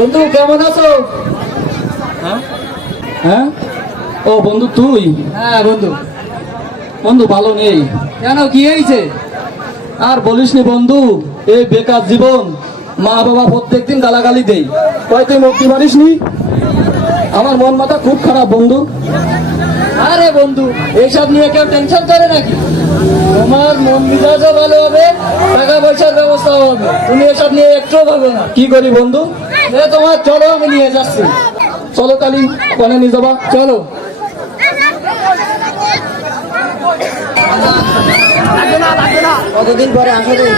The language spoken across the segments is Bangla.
বন্ধু কেমন আছো? হ্যাঁ? ও বন্ধু তুই? হ্যাঁ বন্ধু। বন্ধু ভালো নেই। কেন কি হয়েছে? আর বলিস নি বন্ধু এই বেকার জীবন মা বাবা প্রত্যেকদিন গালাগালি দেই কয় তুই মুক্তি পারিস নি? আমার মন মাথা খুব খারাপ বন্ধু। আরে বন্ধু এইসব নিয়ে কেউ টেনশন করে নাকি? তোমার মন মেজাজও ভালো হবে টাকা পয়সার ব্যবস্থা হবে। তুমি এসব নিয়ে একটুও ভাবো না। কি করি বন্ধু? তোমার, চলো, আমি নিয়ে যাচ্ছি। চলো, কালি কনে নিয়ে যাবা। চলো। কতদিন পরে আসো রে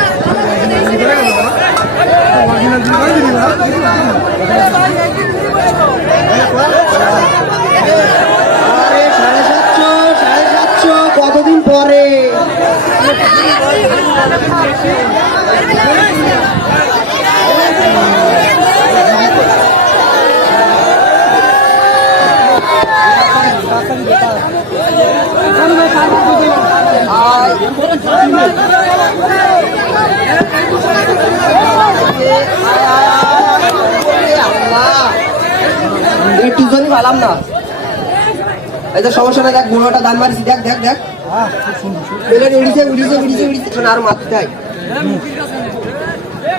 আরে, সাড়ে সাতশো সাড়ে সাতশো, কতদিন পরে? একটু জনই পালাম না এই তো সমস্যা নাই দেখ বুড়োটা দান মারিছি দেখ দেখ দেখ প্লেট উড়িছে উড়িছে উড়িছে উড়িছে আর মারতে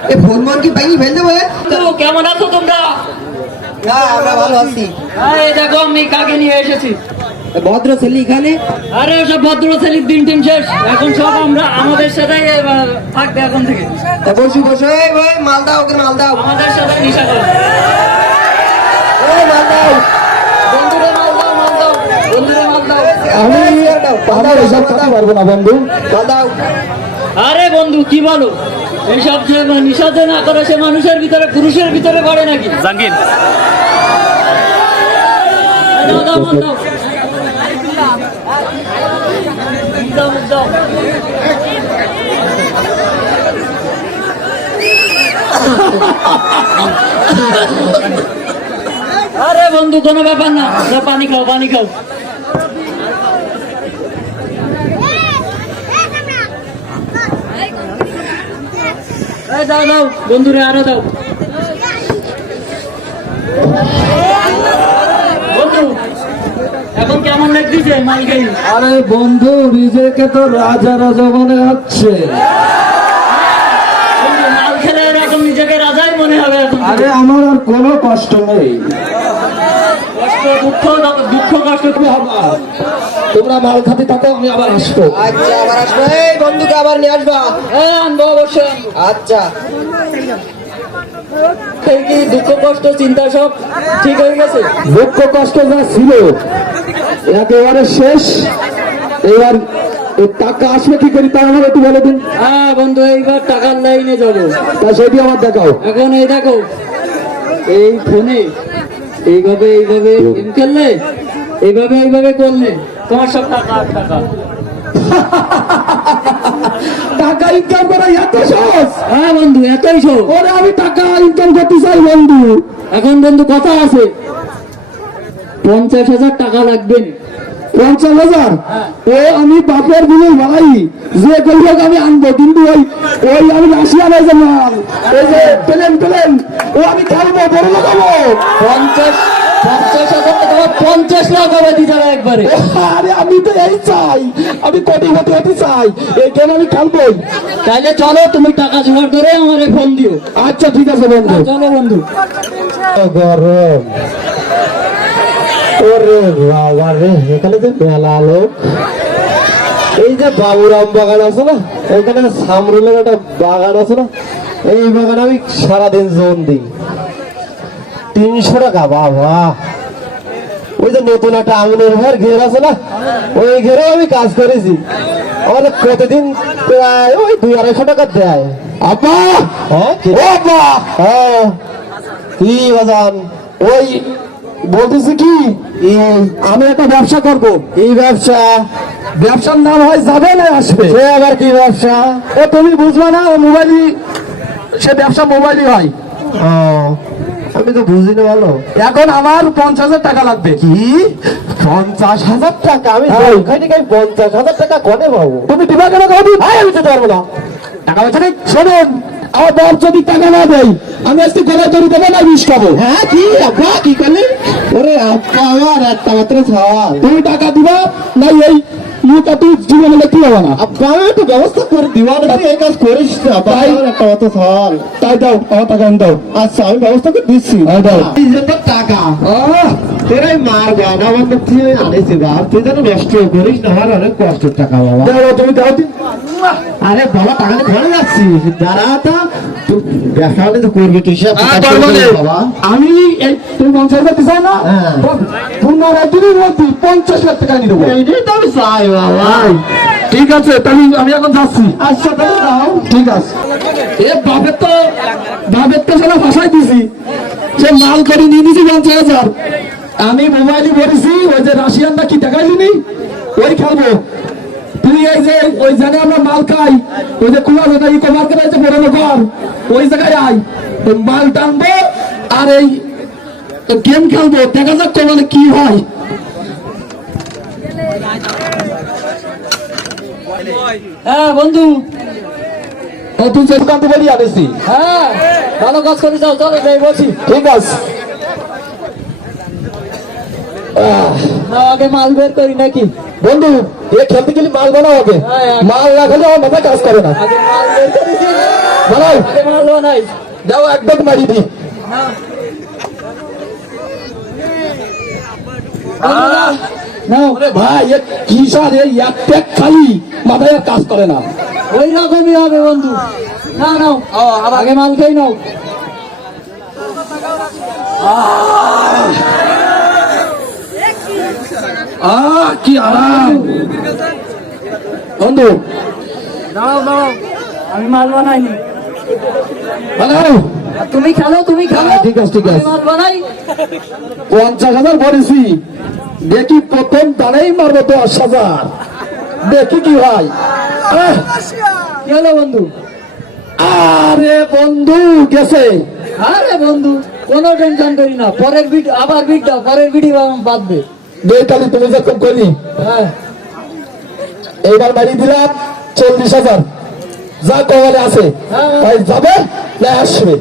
এ ফোন মন কি ভেঙে ফেল দেবো কেমন আছো তোমরা? না আমরা ভালো আছি। দেখো আমি কাকে নিয়ে এসেছি? ভদ্র ছেলে এখানে? আরে সব ভদ্র ছেলের দিন টিন শেষ। এখন সব আমরা আমাদের সাথে থাকবে এখন থেকে। বসু বসু এই ভাই মাল দাও ওকে মাল দাও। আমাদের সাথে নিশা করো। এই মাল দাও। বন্ধুরে মাল দাও মাল দাও। বন্ধুরে মাল দাও। আমি মাল এসব করতে পারব না বন্ধু। দাও। আরে বন্ধু কি বলো? এইসব যে নিশা যে না করে সে মানুষের ভিতরে পুরুষের ভিতরে পড়ে নাকি? জাঙ্গির দাও দাও দাও। দাও, দাও। আরে বন্ধু কোনো ব্যাপার না। পানি খাও পানি খাও। দাও দাও। বন্ধুরে আরও দাও। কেমন লাগতেছে মাল আরে বন্ধু নিজেকে তো রাজা রাজা মনে হচ্ছে। মাল খেলে এরকম নিজেকে রাজাই মনে হবে এখন আরে আমার আর কোনো কষ্ট নেই। কষ্ট দুঃখ দুঃখ কষ্ট তুমি আবার তোমরা মাল খাতে থাকো আমি আবার আসব। আচ্ছা আবার আসব। এই বন্ধুকে আবার নিয়ে আসবা। হ্যাঁ আনব অবশ্যই আচ্ছা। দুঃখ কষ্ট চিন্তা সব ঠিক হয়ে গেছে? দুঃখ কষ্ট যা ছিল একেবারে শেষ। এবার টাকা আসবে কি করি তা আমার একটু বলে দিন। হ্যাঁ বন্ধু এইবার টাকার লাইনে যাব। তা সেটি আমার দেখাও। এখন এই দেখো এই ফোনে এইভাবে এইভাবে গেম খেললে এইভাবে এইভাবে করলে তোমার সব টাকা টাকা। টাকা ইনকাম করা এত সহজ হ্যাঁ বন্ধু এতই সব ওরে আমি টাকা ইনকাম করতে চাই বন্ধু। এখন বন্ধু কথা আছে। পঞ্চাশ হাজার টাকা লাগবে পঞ্চাশ হাজার? ও আমি বাপের দিনে ভাই যে করবে আমি আনব কিন্তু ওই ওই আমি রাশিয়া নাই যে মাল এই যে প্লেন প্লেন ও আমি খেলব বড় লাগাবো পঞ্চাশ পঞ্চাশ হাজার টাকা পঞ্চাশ লাখ হবে দিতে একবারে। আরে আমি তো এই চাই। আমি কোটি কোটি হতে চাই। এই আমি খেলবোই। তাইলে চলো তুমি টাকা জোগাড় করে আমার ফোন দিও। আচ্ছা ঠিক আছে বন্ধু। চলো বন্ধু। গরম। ওরে বাবা রে এখানে যে মেলা লোক। এই যে বাবুরাম বাগান আছে না এখানে সামরুলের একটা বাগান আছে না এই বাগানে আমি সারাদিন জোন দিই। তিনশো টাকা বাবা। ওই যে নতুন একটা আঙুলের ঘর ঘের আছে না ওই ঘেরে আমি কাজ করেছি। আমাদের প্রতিদিন প্রায় ওই দুই আড়াইশো টাকা দেয়। আপা হ্যাঁ হ্যাঁ। কি বাজান? ওই বলতেছি কি? আমি একটা ব্যবসা করব। এই ব্যবসা? ব্যবসার নাম হয় যাবে না আসবে। সে আবার কি ব্যবসা? ও তুমি বুঝবা না ও মোবাইলই সে ব্যবসা মোবাইলই হয়। আমি তো বুঝি না ভালো। এখন আমার পঞ্চাশ হাজার টাকা লাগবে। কি? পঞ্চাশ হাজার টাকা? আমি ওখানে পঞ্চাশ হাজার টাকা কনে পাবো? তুমি দিবা কেন কদিন আমি দিতে পারব না। টাকা পয়সা নেই। শোনেন আমার বাপ যদি টাকা না দেয় আমি আজকে গলায় দড়ি দেবো না বিষ খাব? হ্যাঁ কি আব্বা কি করলে? ওরে আব্বা আমার একটা মাত্র সওয়াল। তুমি টাকা দিবা? না এই মুখটা তুই জীবনে লিখতে হবে না। আব্বা আমি ব্যবস্থা করে দিবা না তুই এই কাজ করিস না আব্বা তাই? আমার একটা মাত্র সওয়াল। তাই দাও আমার টাকা দাও। আচ্ছা আমি ব্যবস্থা করে দিচ্ছি। হ্যাঁ, দাও। যে তোর টাকা আহ, তোরাই মার গানা বন্ধ তুই আনেছি বাপ তুই যেন নষ্ট করিস না আমার অনেক কষ্টের টাকা বাবা। দাও তুমি দাও আরে বাবা টাকা নিয়ে ঘরে যাচ্ছিস? দাঁড়া তা ব্যবসা হলে তো করবি তুই সে হ্যাঁ, আমি এই তুমি পঞ্চাশ করতে চাও না? হ্যাঁ। তোমার একদিনের পঞ্চাশ লাখ টাকা নিয়ে দেবো। এইটাই তো আমি চাই বাবা। ঠিক আছে তাহলে আমি এখন যাচ্ছি। আচ্ছা তাহলে দাও ঠিক আছে। এ বাপের তো বাপের তো সেটা ভাষায় দিছি। সে মাল করে নিয়ে নিছি পঞ্চাশ হাজার। আমি মোবাইলে বলেছি ওই যে রাশিয়ানটা কি দেখাইলি নি ওই খেলব। তুই এই যে ওই জানে আমরা মাল খাই ওই যে কুমার ওটা ইকো মার্কেট আছে পুরোনো ঘর ওই জায়গায় আই ওই মাল টানবো আর এই গেম খেলব দেখা যাক তোমার কি হয়। হ্যাঁ বন্ধু। তুই যে দোকান থেকে নিয়ে হ্যাঁ ভালো কাজ করে যাও চলো যাই বলছি। ঠিক আছে। আগে মাল বের করি নাকি? বন্ধু এ খেলতে গেলে মাল বানাও হবে হ্যাঁ। মাল না খেলে আমার মাথায় কাজ করে না। আগে মাল বের করেছি বানাও। মাল নাই যাও একদম মারি দি। ভাই কি সার এক প্যাক খালি মাথায় কাজ করে না। ওই রকমই হবে বন্ধু। না নাও আগে মাল খেয়ে নাও। আহ কি আরাম। বন্ধু। দাঁড়াও দাঁড়াও। আমি মাল বানাইনি। বানাও। তুমি খেলো তুমি খেলো। হ্যাঁ, ঠিক আছে, ঠিক আছে। মাল বানাই। পঞ্চাশ হাজার ভরেছি। দেখি প্রথম দাঁড়াই মারবো দশ হাজার। দেখি কি হয়। আহ, কি হলো বন্ধু? আরে বন্ধু গেছে। আরে বন্ধু কোনো টেনশন করি না। পরের বিট আবার বিট দাও পরের বিটি বাঁধবে বেকালি তুমি যখন করি হ্যাঁ। এইবার বাড়ি দিলাম চল্লিশ হাজার। যা কমালে আছে। হ্যাঁ। তাই যাবে না আসবে।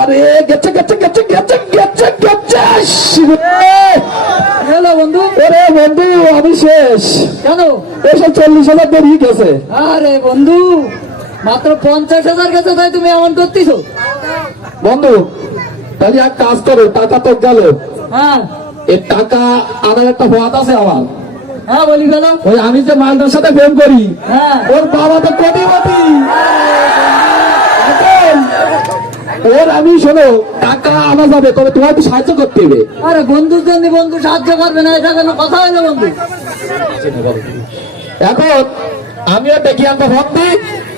আরে গেছে গেছে গেছে গেছে গেছে গেছে শিবে। বন্ধু। ওরে বন্ধু আমি শেষ। কেন? এসব চল্লিশ হাজার বেরিয়ে গেছে। আরে বন্ধু মাত্র পঞ্চাশ হাজার গেছে তাই তুমি এমন করতেছো? বন্ধু তাহলে এক কাজ করো টাকা তো গেল। হ্যাঁ। এই টাকা আনার একটা হাত আছে আমার। হ্যাঁ বলি ফেলো ওই আমি যে মালটার সাথে প্রেম করি হ্যাঁ। ওর বাবা তো কোটিপতি। ওর আমি শোনো টাকা আনা যাবে তবে তোমার একটু সাহায্য করতে হবে। আরে বন্ধুর জন্য বন্ধু সাহায্য করবে না এটা কোনো কথা হলো বন্ধু? এখন আমিও ডেকে আনব ভক্তি।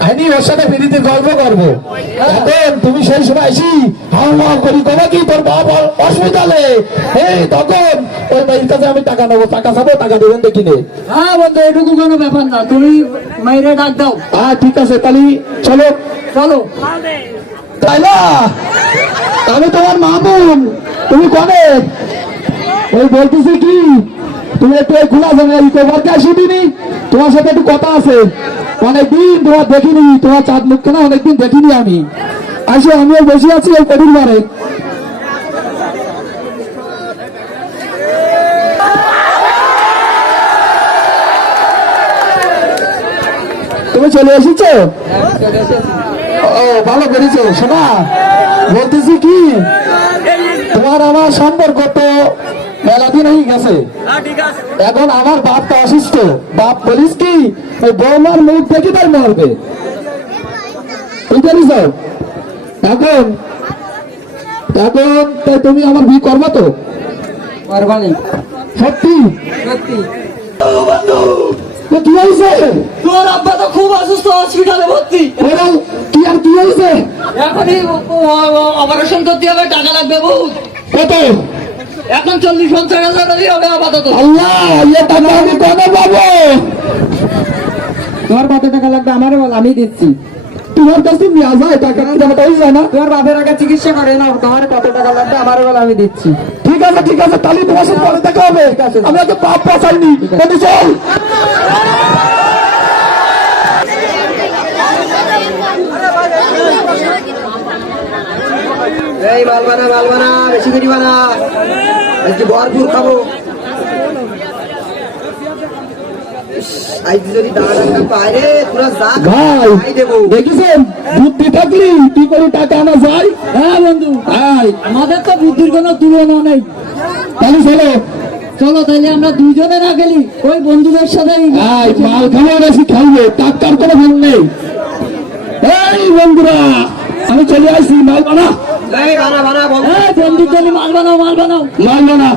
আমি ওর সাথে ফিরিতে গল্প করব। এখন তুমি সেই সময় আসি করি কবে কি তোর বাবা হলে? এই তখন ওই মেয়ের কাছে আমি টাকা নেব টাকা চাবো টাকা দেবেন দেখি নে। হ্যাঁ বন্ধু এটুকু কোনো ব্যাপার না তুমি মাইরে ডাক দাও। হ্যাঁ ঠিক আছে তাহলে চলো। চলো। তাই না আমি তোমার মামুন তুমি কনে ওই বলতেছি কি তুমি একটু এই খোলা জানে ইকো পার্কে আসিনি তোমার সাথে একটু কথা আছে। অনেকদিন তোমার দেখিনি, তোমার চাঁদ মুখখানা অনেকদিন দেখিনি আমি। আসো, আমিও বসে আছি ওই কঠিন বারে তুমি চলে এসেছ? ও, ভালো করেছ শোনা বলতেছি কি? তোমার আমার সম্পর্ক তো দিন হয়ে গেছে এখন আমার বাপ তো অসুস্থ। বাপ বলিস কি ওই বৌমার মুখ দেখি মরবে। বুঝতে পারিস এখন এখন তুমি আমার বিয়ে করব তো? পারবানি সত্যি? সত্যি। কি হয়েছে? তোর আব্বা তো খুব অসুস্থ হসপিটালে ভর্তি। কি আর কি হয়েছে? এখনই অপারেশন করতে হবে টাকা লাগবে বহুত কত? এখন চল্লিশ পঞ্চাশ হাজার হবে আপাতত। আল্লাহ ইয়ে টাকা আমি কবে পাবো? তোমার কত টাকা লাগবে আমারও বল আমি দিচ্ছি। তোমার কাছে নেওয়া যায় টাকা টাকাটাই যায় না। তোমার বাপের আগে চিকিৎসা করে না তোমার কত টাকা লাগবে আমারও বল আমি দিচ্ছি। ঠিক ঠিক আছে ঠিক আছে তাহলে তোমার সাথে পরে দেখা হবে। আমি আগে পাপ পাচাইনি চল। এই মাল বানা মাল বানা বেশি করে বানা আজকে ভরপুর খাব। ইস, আজ যদি দাঁড়া টাকা পায় রে তোরা যা ভাই খাই দেবো। দেখেছেন? বুদ্ধি থাকলি কি করে টাকা আনা যায়। হ্যাঁ বন্ধু? আমাদের তো বুদ্ধির কোনো তুলনা নেই। তাহলে চলো। চলো তাহলে আমরা দুইজনে না গেলি ওই বন্ধুদের সাথে মাল খাওয়া বেশি খাইবে টাকার কোনো ভুল নেই। এই বন্ধুরা আমি চলে আসি মাল বানা এই বানা বানা এই বন্ধুর জন্য মাল বানাও মাল বানাও। মাল বানা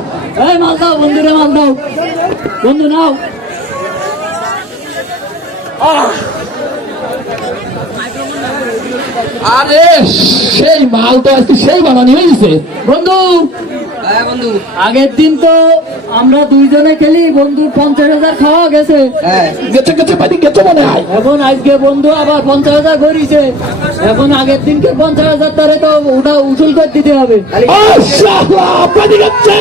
এই মাল দাও বন্ধুরে মাল দাও। বন্ধু নাও। আরে সেই মাল তো আজকে সেই বানানি হয়েছে হ্যাঁ বন্ধু আগের দিন তো আমরা দুইজনে খেলি বন্ধু পঞ্চাশ হাজার খাওয়া গেছে। হ্যাঁ। গেছে গেছে বাড়ি গেছে মনে হয়। এখন আজকে বন্ধু আবার পঞ্চাশ হাজার করিছে এখন আগের দিনকে পঞ্চাশ হাজার তারে তো ওটা উসুল করে দিতে হবে। খালি গেছে।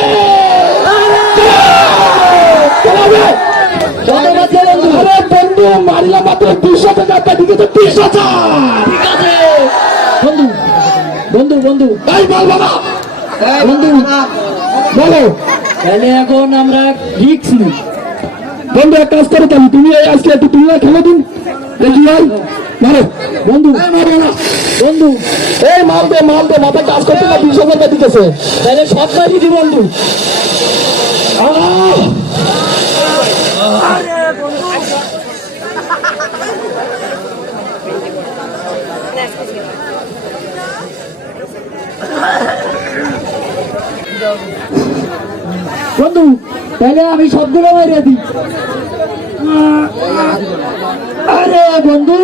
বন্ধু। আরে বন্ধু মাত্র দুশো টাকা বাড়ি গেছে তিরিশ হাজার বন্ধু বন্ধু বন্ধু। মাল বানা এই বন্ধু। বানা। বলো। তাহলে এখন আমরা রিক্স নিই। বন্ধু এক কাজ করো তাহলে। তুমি আজকে একটু তুমি খেলে দিন। দেখি ভাই মারো। বন্ধু। মারো না। বন্ধু। এই মাল দে মাল দে মাথা কাজ করতে না দুশো টাকা দিতেছে তাহলে সব কাজই দি বন্ধু আহ! বন্ধু তাহলে আমি সবগুলো মারিয়ে দিই। আরে বন্ধু।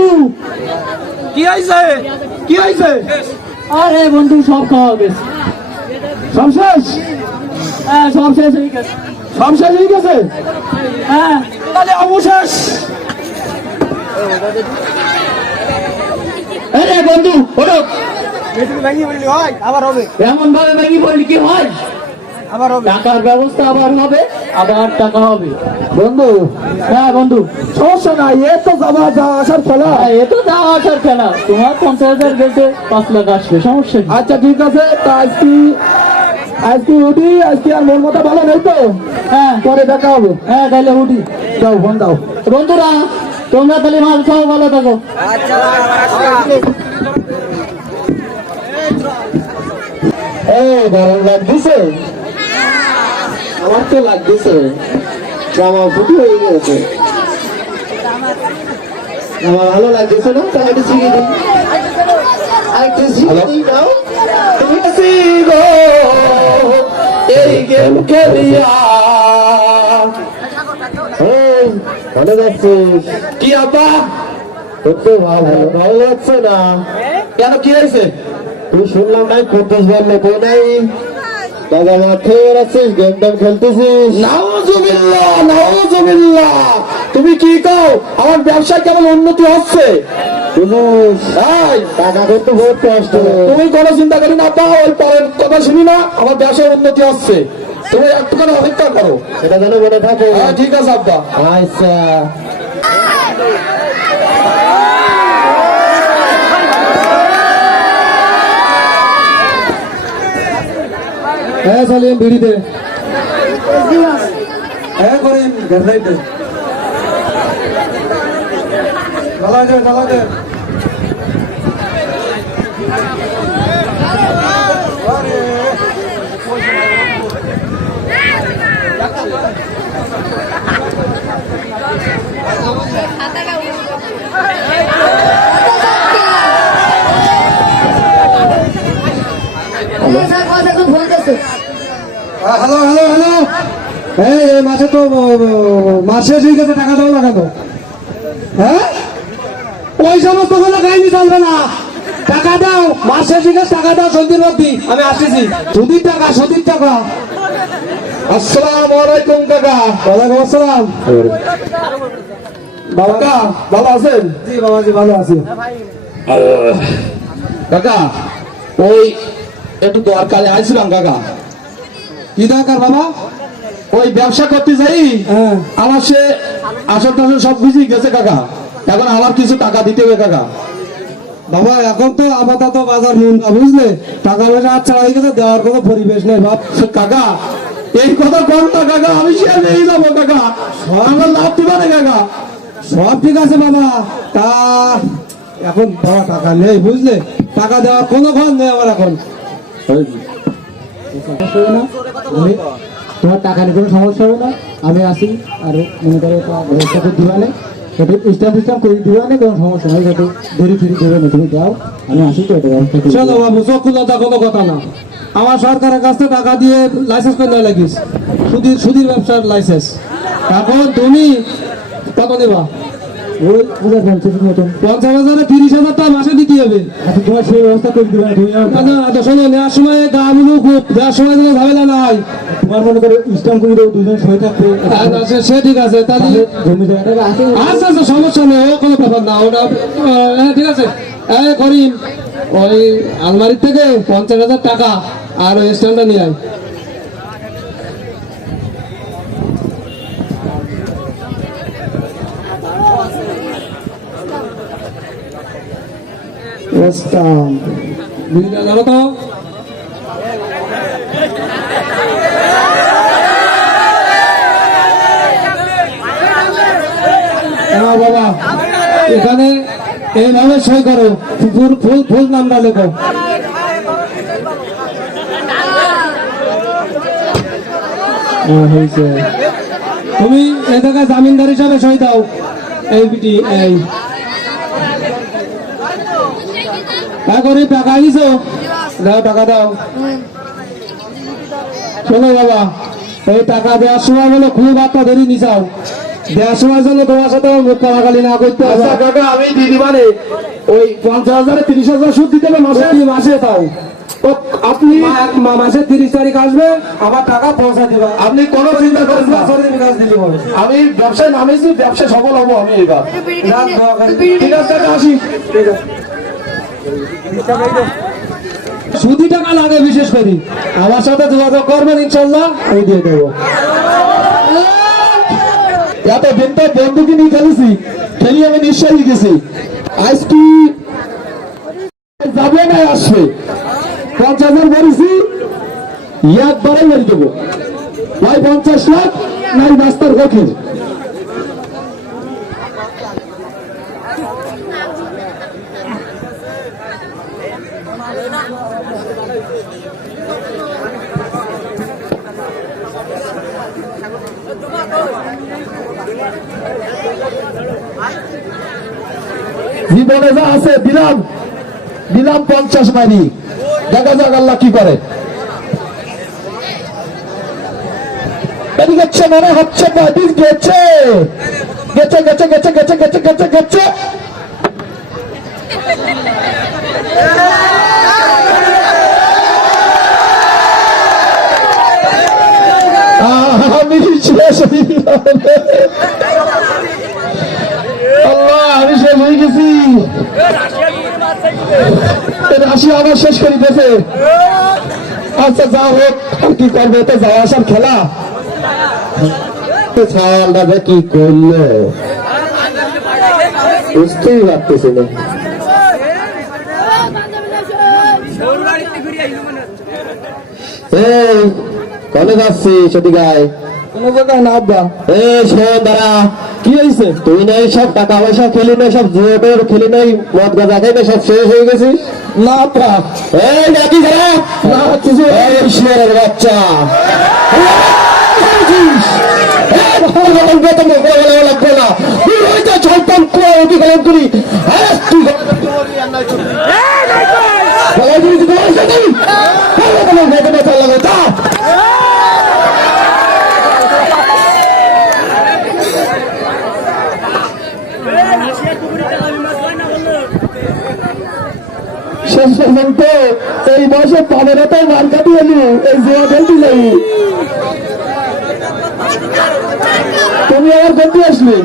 কি হয়েছে? কি হয়েছে? আরে বন্ধু সব খাওয়া গেছে। সব শেষ? হ্যাঁ সব শেষ হয়ে গেছে। সব শেষ হয়ে গেছে? হ্যাঁ। তাহলে অবশেষ। আরে বন্ধু ওটো আবার হবে। এমন ভাবে ভেঙে পড়লি কি হয়? টাকার ব্যবস্থা আবার হবে আবার টাকা হবে। বন্ধু হ্যাঁ বন্ধু। সমস্যা নাই এ তো যাওয়া যাওয়া আসার খেলা। হ্যাঁ, এ তো যাওয়া আসার খেলা। তোমার পঞ্চাশ হাজার গেছে পাঁচ লাখ আসবে সমস্যা আচ্ছা ঠিক আছে তা আজকে আজকে উঠি আজকে আর মন মতো ভালো নেই তো? হ্যাঁ। পরে দেখা হবে। হ্যাঁ তাহলে উঠি। দাও ফোন দাও। বন্ধুরা তোমরা তাহলে মাল খাও ভালো থাকো। আচ্ছা আবার আসবা এ গরম লাগতেছে আমার তো লাগতেছে। জামা ফুটি হয়ে গেছে। আমার ভালো লাগতেছে না? তাহলে একটু শিখে দিই। আরেকটু শিখে দিই দাও। মেসি গো এই গেম খেলিয়া। এই, ভালো যাচ্ছিস। কি আপা তোর তো ভালো ভালো লাগছে না। কেন কি হয়েছে? তুই শুনলাম নাই কুদ্দুস বললে কই নাই। দাদা মাঠে বেড়াচ্ছিস গেম টেম খেলতেছিস? নাউজুবিল্লাহ নাউজুবিল্লাহ তুমি কি কও আমার ব্যবসায় কেমন উন্নতি হচ্ছে? টাকা করতে বহুত কষ্ট। তুমি কোনো চিন্তা করি না পাও ওই পরের কথা শুনি না আমার ব্যবসায় উন্নতি হচ্ছে। তুমি একটুখানি অপেক্ষা করো। সেটা যেন মনে থাকে। হ্যাঁ ঠিক আছে আব্বা। আচ্ছা। হ্যাঁ সালিম বিড়ি দে হ্যাঁ করিম ঘেরাই দে জ্বালা দে জ্বালা দে। Hello hello hello. এই মাসে তো মাসে ঠিক আছে টাকা দাও লাগাবো হ্যাঁ? ওই সমস্ত কোনো কাহিনী চলবে না। টাকা দাও, মাসে ঠিক টাকা দাও, সন্ধির মধ্যে। আমি আসতেছি। সুদির টাকা সুদির টাকা। আসসালাম আলাইকুম কাকা। ওয়ালাইকুম আসসালাম। বাবা ভালো আছেন? জি বাবাজি ভালো আছি। কাকা, ওই একটু দরকারে আইছিলাম, কাকা। কি দরকার বাবা ওই ব্যবসা করতে যাই হ্যাঁ। আমার সে আসল টাসল সব বুঝি গেছে কাকা। এখন আমার কিছু টাকা দিতে হবে কাকা। বাবা এখন তো আপাতত বাজার মন্দা বুঝলে? টাকা পয়সা আচ্ছা হয়ে গেছে দেওয়ার কোনো পরিবেশ নেই বাপ। কাকা এই কথা কম না কাকা আমি সে নিয়ে যাব কাকা। আমার লাভ দিবা না কাকা। সব ঠিক আছে বাবা। তা এখন দেওয়া টাকা নেই বুঝলে? টাকা দেওয়ার কোনো ঘর নেই আমার এখন। তোমার টাকা নিয়ে কোনো সমস্যা হবে না আমি আসি আর মনে করো ব্যবস্থা করে দিবানে একটু স্টাফ স্টাফ করে দিবানে কোনো সমস্যা নেই একটু দেরি ফিরি দেবে না তুমি যাও আমি আসি তো এটা চলো বাবু চক্ষুলতা কোনো কথা না। আমার সরকারের কাছ থেকে টাকা দিয়ে লাইসেন্স করে নেওয়া লাগিস। সুদীর সুদীর ব্যবসার লাইসেন্স এখন তুমি কত নেবা? ওই পঞ্চাশ মতন পঞ্চাশ হাজারে তিরিশ হাজার টাকা মাসে দিতে হবে। আচ্ছা তোমার সেই ব্যবস্থা করে দিবে তুমি শোনো নেওয়ার সময় গা মিলু খুব দেওয়ার সময় কোনো ঝামেলা নাই। তোমার মনে করো স্টাম্প করে দেবো দুজন সই থাকবে। হ্যাঁ, সে- সে ঠিক আছে তাহলে জমি আচ্ছা আচ্ছা সমস্যা নেই ও কোনো ব্যাপার না ওটা হ্যাঁ ঠিক আছে। হ্যাঁ করিম ওই আলমারির থেকে পঞ্চাশ হাজার টাকা আর ওই স্ট্যান্ডটা নিয়ে আয়। জানো তো হ্যাঁ বাবা। এখানে এইভাবে সই করো। ফুল ফুল ফুল নামটা লেখো। হ্যাঁ, হয়েছে। তুমি এ জায়গায় জামিনদার হিসাবে সই দাও। এই বিটি এই। হ্যাঁ করে টাকা আনিছো? দাও টাকা দাও। শোনো বাবা এই টাকা দেওয়ার সময় বলে খুব বার্তা ধরে নিচাও দেওয়ার সময় জন্য তোমার সাথে মুখ কালাকালি না করতে আচ্ছা কাকা আমি দিদি মানে ওই পঞ্চাশ হাজারে তিরিশ হাজার সুদ দিতে হবে মাসে। মাসে তাও আপনি মা- মা- তিরিশ তারিখ আসবে আমার টাকা পৌঁছা দিবা। আপনি কোনো চিন্তা আমি ব্যবসায় নামেছি ব্যবসা সফল হব আমি এবার। রাত দোয়া করি। ঠিক আছে আসি। সুদি টাকা লাগে বিশেষ করে। আমার সাথে যোগাযোগ করবেন ইনশাল্লাহ দিয়ে দেবো। এত বন্ধুকে নিয়ে খেলেছি, খেলি আমি গেছি। আজ কি যাবে না আসবে? পঞ্চাশ হাজার বলেছি একবারে ভাই, পঞ্চাশ লাখ, নাই রাস্তার কঠিন জীবনে যা আছে, দিলাম। দিলাম পঞ্চাশ মাইনি দেখা যাক আল্লাহ কি করে। মনে হচ্ছে গেছে। গেছে গেছে গেছে গেছে গেছে গেছে গেছে আমি শেষ হয়ে গেলাম। আল্লাহ শেষ হয়ে গেছি। রাশি আবার শেষ করে আচ্ছা যা হোক, আর কি করবে? তো যাওয়া আসার খেলা? ছাড়টা কি করল? বুঝতেই পারতেছি না। কলে যাচ্ছি সত্যি গায়ে কোনো কথা না আব্বা। এ শোন দাঁড়া। কি হয়েছে? তুই নাই সব টাকা পয়সা খেলি নাই সব জুয়োটের খেলি নাই মদ গাঁজা খাই নাই সব শেষ হয়ে গেছিস না আব্বা। এই নাকি খারাপ? না কিছু এই ঈশ্বরের বাচ্চা? শেষ পর্যন্ত এই বয়সে পাবেন মার কাটি এলু এই জুয়া খেলতে যাই তুমি আবার করতে আসলি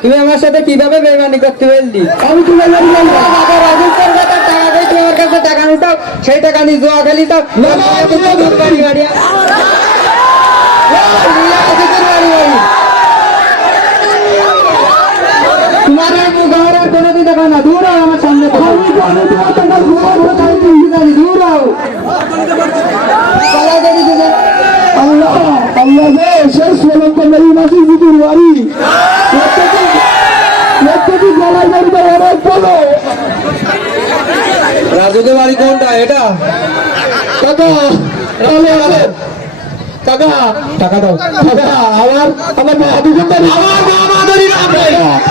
তুমি আমার সাথে কীভাবে বেমানি করতে পারলি আমি তোমার বাড়ি টাকা দিয়ে তোমার কাছে টাকা দাও সেই টাকা নিয়ে জোয়া খেলি দাও না না গাড়ি গাড়ি তোমার এই মুখ আমার আর কোনোদিন না দূর হও আমার সামনে দূর হও আল্লাহ আল্লাহ শেষ পর্যন্ত মেরি মাসি জিতুর বাড়ি প্রত্যেকে গলায় ধরবে অনেক বলো রাজুদের বাড়ি কোনটা এটা কাকা কাকা টাকা দাও কাকা আমার আমার মা দুজন আমার মা মাদারি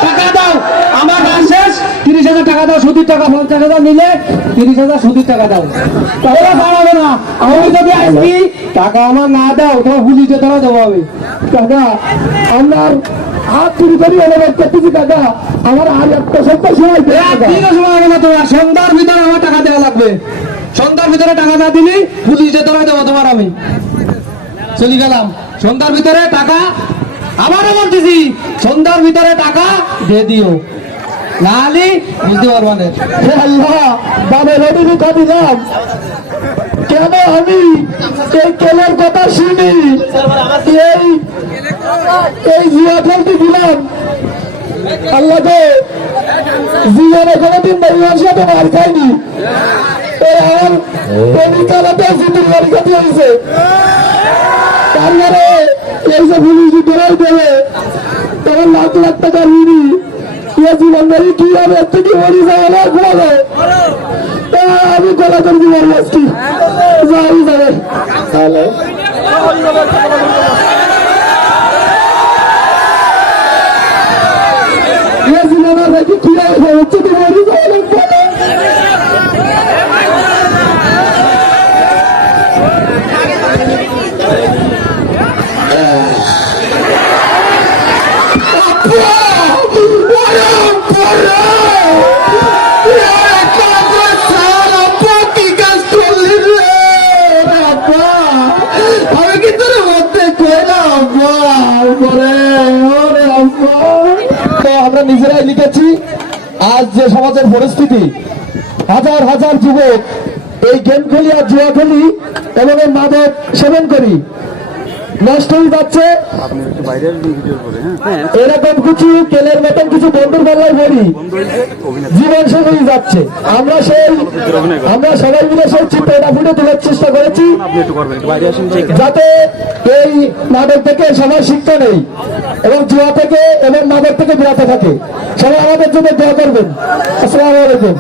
টাকা দাও আমার শেষ তিরিশ হাজার টাকা দাও সুদির টাকা পঞ্চাশ হাজার নিলে তিরিশ হাজার সুদির টাকা দাও। তাহলে বাড়াবে না। আমি যদি আসবি টাকা আমার না দাও তোমার পুলিশে ধরা দেবো আমি। হাত চুরি করি অনুরোধ করতেছি কাকা আমার আর একটা সপ্তাহ সময় সময় হবে না তোমার। সন্ধ্যার ভিতরে আমার টাকা দেওয়া লাগবে। সন্ধ্যার ভিতরে টাকা না দিলে পুলিশে ধরা দেবো তোমার আমি। চলে গেলাম। সন্ধ্যার ভিতরে টাকা আবারও বলতেছি। সন্ধ্যার ভিতরে টাকা দিয়ে দিও। নাহলে বুঝতে পারবা না। আল্লাহ বাবা রবিনি কবি নাম কেন আমি এই কেলের কথা শুনি? এই এই জিয়া ফেলতে দিলাম। আল্লাহ গো জীবনে কোনোদিন পরিবার সাথে মার খাইনি আমার পরিচালতে জিতুর বাড়ি কাছে হয়েছে তারপরে এই যে পুলিশ ধরাই দেবে তখন লাখ লাখ টাকা ঋণী ইয়ে জীবন ধরে কি হবে? এর থেকে মরি যাবে না ঘুমাবে। আমি গলা করে দিব আজকে যাই যাবে। তাহলে? কি হবে এর থেকে মরি যাবে না ঘুমাবে। আমি কিন্তু মধ্যে কইলাম তো আমরা নিজেরাই লিখেছি, আজ যে সমাজের পরিস্থিতি, হাজার হাজার যুবক এই গেম খেলি আর জুয়া খেলি এবং মাদক সেবন করি। নষ্ট হয়ে যাচ্ছে। এরকম কিছু তেলের মতন কিছু বন্ধুর পাল্লায় পড়ি। জীবন শেষ হয়ে যাচ্ছে। আমরা সেই আমরা সবাই মিলে সেই চিত্রটা ফুটে তোলার চেষ্টা করেছি। যাতে এই মাদক থেকে সবাই শিক্ষা নেই এবং জুয়া থেকে এবং মাদক থেকে বিরত থাকে। সবাই আমাদের জন্য দোয়া করবেন। আসসালামু আলাইকুম।